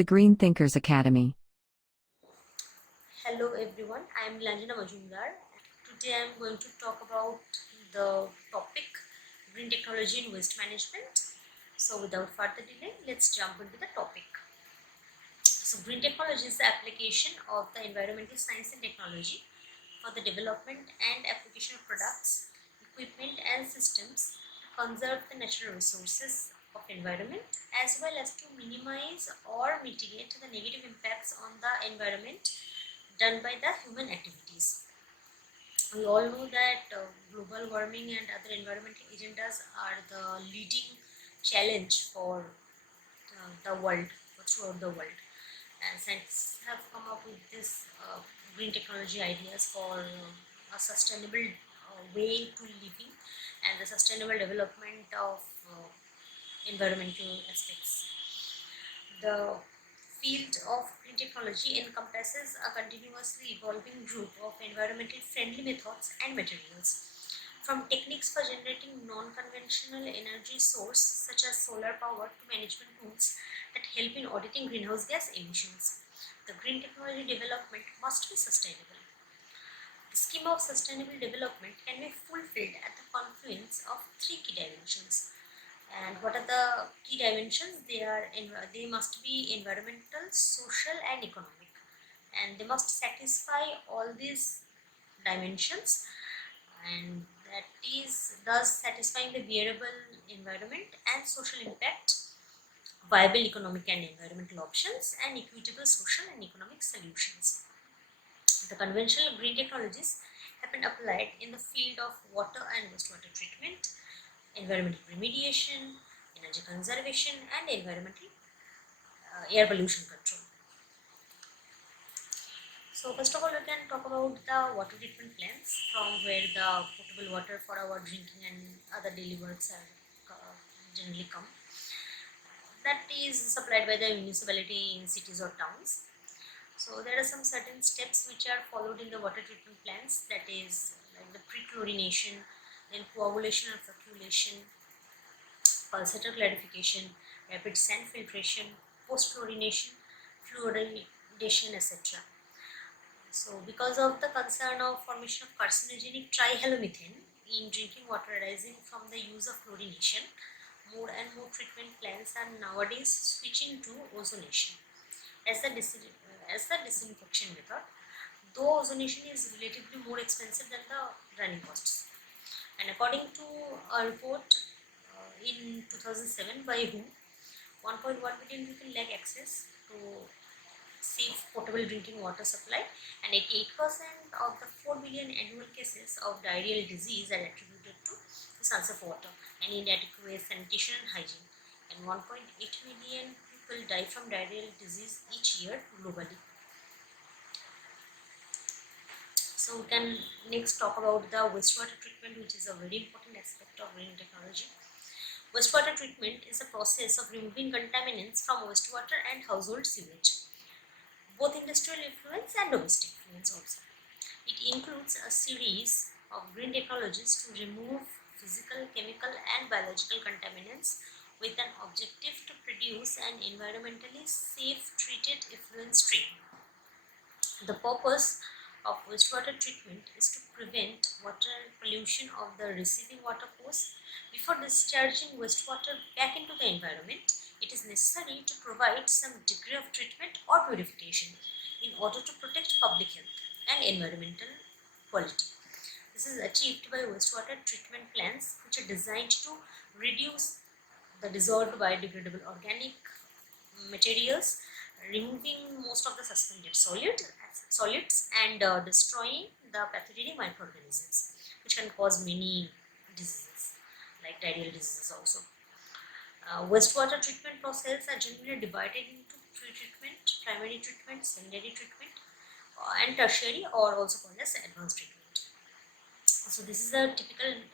the Green Thinkers Academy. Hello everyone, I am Lanjana Majumdar. Today I am going to talk about the topic green technology in waste management. So without further delay, let's jump into the topic. So green technology is the application of the environmental science and technology for the development and application of products, equipment and systems to conserve the natural resources of environment as well as to minimize or mitigate the negative impacts on the environment done by the human activities. We all know that global warming and other environmental agendas are the leading challenge for the world, throughout the world. And scientists have come up with this green technology ideas for a sustainable way to living and the sustainable development of environmental aspects. The field of green technology encompasses a continuously evolving group of environmentally friendly methods and materials, from techniques for generating non-conventional energy source such as solar power to management tools that help in auditing greenhouse gas emissions. The green technology development must be sustainable. The scheme of sustainable development can be fulfilled at the confluence of three key dimensions. And what are the key dimensions? They must be environmental, social, and economic, and they must satisfy all these dimensions, and that is thus satisfying the bearable environment and social impact, viable economic and environmental options, and equitable social and economic solutions. The conventional green technologies have been applied in the field of water and wastewater treatment, environmental remediation, energy conservation, and environmental air pollution control. So first of all, we can talk about the water treatment plants, from where the potable water for our drinking and other daily works are generally come. That is supplied by the municipality in cities or towns. So there are some certain steps which are followed in the water treatment plants, that is like the pre-chlorination, then coagulation and flocculation, pulsator clarification, rapid sand filtration, post-chlorination, fluoridation, etc. So because of the concern of formation of carcinogenic trihalomethane in drinking water arising from the use of chlorination, more and more treatment plants are nowadays switching to ozonation as the disinfection method, though ozonation is relatively more expensive than the running costs. And according to a report in 2007 by WHO, 1.1 billion people lack access to safe potable drinking water supply, and 88% of the 4 billion annual cases of diarrheal disease are attributed to the source of water and inadequate sanitation and hygiene, and 1.8 million people die from diarrheal disease each year globally. So we can next talk about the wastewater treatment, which is a very important aspect of green technology. Wastewater treatment is a process of removing contaminants from wastewater and household sewage, both industrial effluents and domestic effluents also. It includes a series of green technologies to remove physical, chemical, and biological contaminants with an objective to produce an environmentally safe treated effluent stream. The purpose of wastewater treatment is to prevent water pollution of the receiving water course. Before discharging wastewater back into the environment, it is necessary to provide some degree of treatment or purification in order to protect public health and environmental quality. This is achieved by wastewater treatment plants, which are designed to reduce the dissolved biodegradable organic materials, removing most of the suspended solids and destroying the pathogenic microorganisms, which can cause many diseases like diarrheal diseases also. Wastewater treatment processes are generally divided into pre-treatment, primary treatment, secondary treatment, and tertiary, or also called as advanced treatment. So this is a typical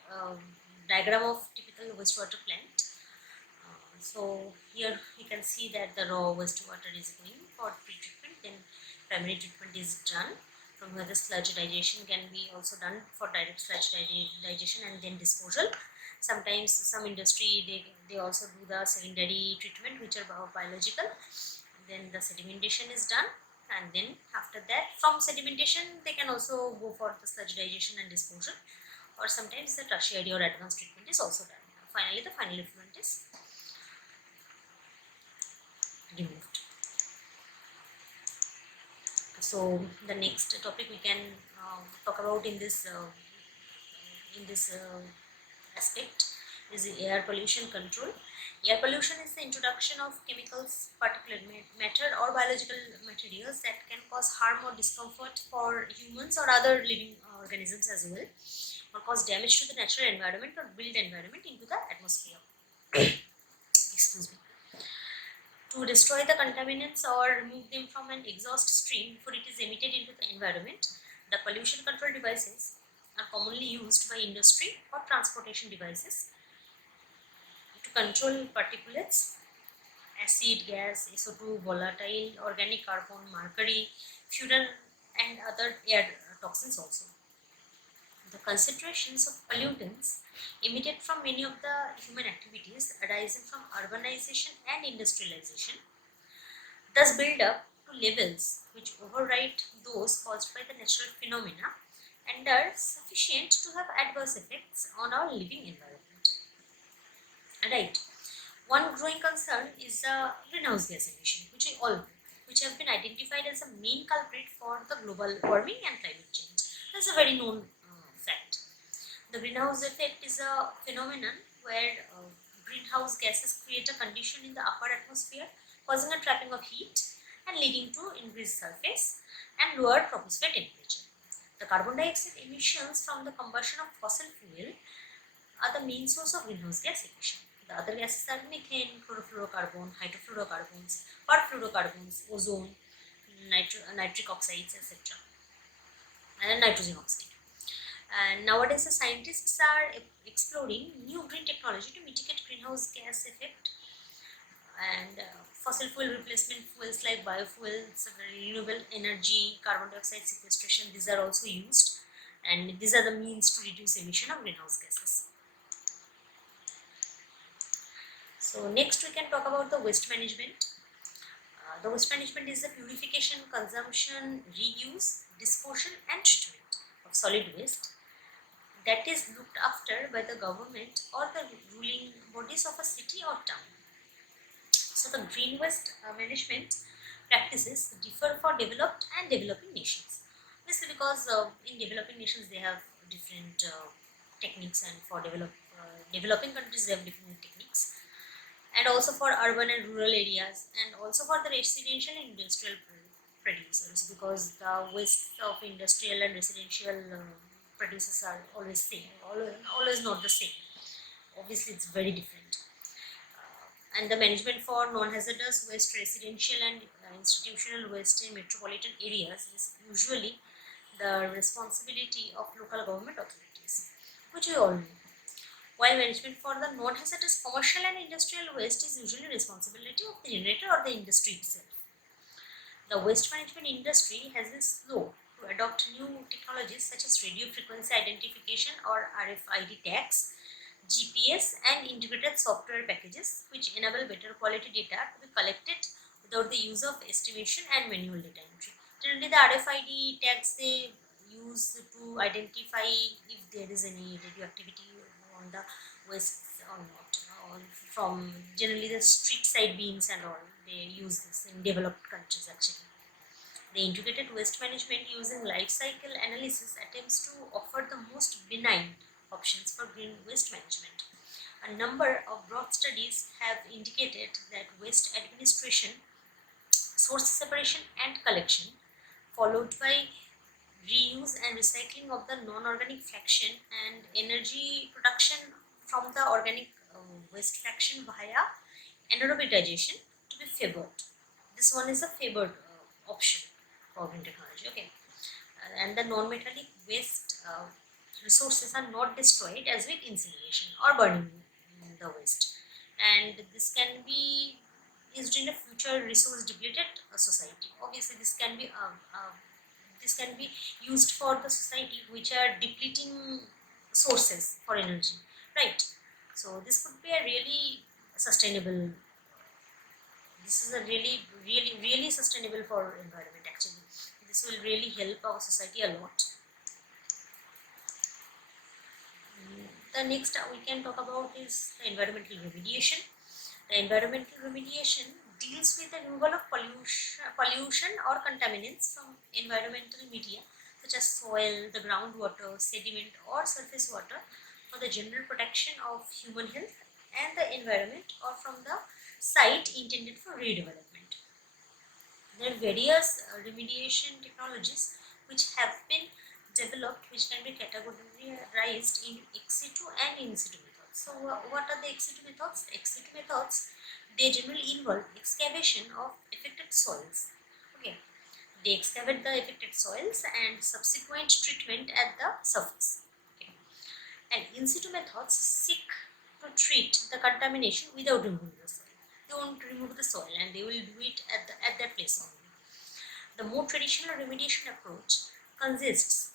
diagram of typical wastewater plant. So here you can see that the raw wastewater is going for pre-treatment, then primary treatment is done, from where the sludge digestion can be also done for direct sludge digestion and then disposal. Sometimes some industry they also do the secondary treatment, which are biological. then the sedimentation is done, and then after that from sedimentation they can also go for the sludge digestion and disposal, or sometimes the tertiary or advanced treatment is also done. Finally the final effluent is removed. So the next topic we can talk about in this aspect is air pollution control. Air pollution is the introduction of chemicals, particulate matter or biological materials that can cause harm or discomfort for humans or other living organisms as well, or cause damage to the natural environment or build environment into the atmosphere. Excuse me. To destroy the contaminants or remove them from an exhaust stream before it is emitted into the environment, the pollution control devices are commonly used by industry or transportation devices to control particulates, acid, gas, SO2, volatile, organic carbon, mercury, furan, and other air toxins also. The concentrations of pollutants emitted from many of the human activities arising from urbanization and industrialization thus build up to levels which override those caused by the natural phenomena and are sufficient to have adverse effects on our living environment. Right. One growing concern is the greenhouse gas emission, which have been identified as a main culprit for the global warming and climate change. That's a very known fact. The greenhouse effect is a phenomenon where greenhouse gases create a condition in the upper atmosphere causing a trapping of heat and leading to increased surface and lower troposphere temperature. The carbon dioxide emissions from the combustion of fossil fuel are the main source of greenhouse gas emission. The other gases are methane, chlorofluorocarbon, hydrofluorocarbons, perfluorocarbons, ozone, nitric oxides, etc. and nitrogen oxide. And nowadays the scientists are exploring new green technology to mitigate greenhouse gas effect, and fossil fuel replacement fuels like biofuels, renewable energy, carbon dioxide sequestration, these are also used, and these are the means to reduce emission of greenhouse gases. So next we can talk about the waste management. The waste management is the purification, consumption, reuse, disposal and treatment of solid waste that is looked after by the government or the ruling bodies of a city or town. So the green waste management practices differ for developed and developing nations. This is because in developing nations they have different techniques, and for developing countries they have different techniques, and also for urban and rural areas, and also for the residential and industrial producers, because the waste of industrial and residential producers are always same, always not the same. Obviously it's very different. And the management for non-hazardous waste, residential and institutional waste in metropolitan areas is usually the responsibility of local government authorities, which we all know. While management for the non-hazardous commercial and industrial waste is usually responsibility of the generator or the industry itself. The waste management industry has been slow to adopt new technologies such as radio frequency identification or RFID tags, GPS and integrated software packages which enable better quality data to be collected without the use of estimation and manual data entry. Generally the RFID tags they use to identify if there is any radioactivity on the waste or not, or from generally the street side bins and all, they use this in developed countries actually. The integrated waste management using life cycle analysis attempts to offer the most benign options for green waste management. A number of broad studies have indicated that waste administration, source separation and collection, followed by reuse and recycling of the non-organic fraction and energy production from the organic waste fraction via anaerobic digestion to be favored. This one is a favored option for green technology. Okay, and the non-metallic waste resources are not destroyed as with incineration or burning the waste, and this can be used in a future resource depleted society. Obviously this can be used for the society which are depleting sources for energy, right? So this could be a really sustainable this is a really sustainable for environment actually. This will really help our society a lot. The next we can talk about is the environmental remediation. The environmental remediation deals with the removal of pollution or contaminants from environmental media such as soil, the groundwater, sediment or surface water for the general protection of human health and the environment or from the site intended for redevelopment. There are various remediation technologies which have been developed which can be categorized in ex situ and in situ methods. So what are the ex situ methods? The ex situ methods, they generally involve excavation of affected soils. Okay, they excavate the affected soils and subsequent treatment at the surface. Okay. And in situ methods seek to treat the contamination without removing the soil. They won't remove the soil and they will do it at that place only. The more traditional remediation approach consists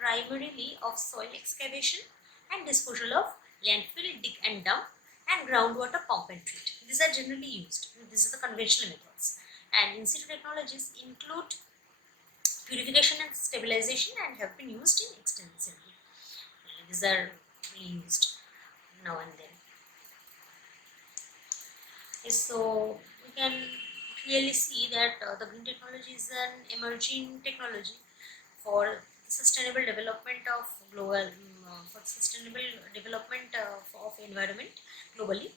primarily of soil excavation and disposal of landfill, dig and dump, and groundwater pump and treat. These are generally used. These are the conventional methods. And in situ technologies include purification and stabilization and have been used in extensively. These are used now and then. So we can clearly see that the green technology is an emerging technology for sustainable development of global for sustainable development of environment globally,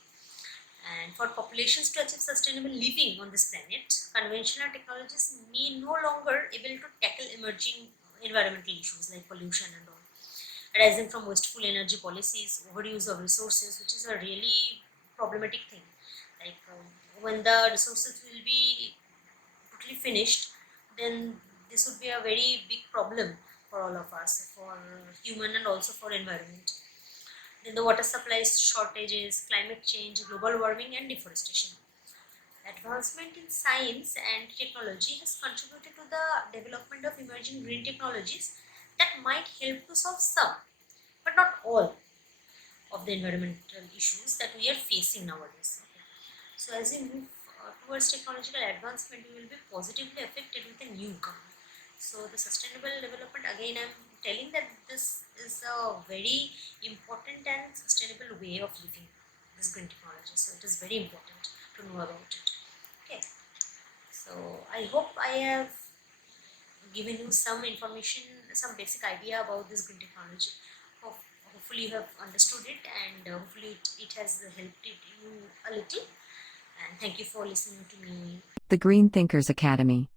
and for populations to achieve sustainable living on this planet. Conventional technologies may no longer able to tackle emerging environmental issues like pollution and all arising from wasteful energy policies, overuse of resources, which is a really problematic thing. Like when the resources will be totally finished, then this would be a very big problem for all of us, for human and also for environment. Then the water supply shortages, climate change, global warming and deforestation. Advancement in science and technology has contributed to the development of emerging green technologies that might help to solve some, but not all, of the environmental issues that we are facing nowadays. Okay. So as we move towards technological advancement, we will be positively affected with a new come. So the sustainable development, again I am telling that this is a very important and sustainable way of living this green technology. So it is very important to know about it. Okay. So I hope I have given you some information, some basic idea about this green technology. Hopefully you have understood it, and hopefully it has helped you a little. And thank you for listening to me. The Green Thinkers Academy.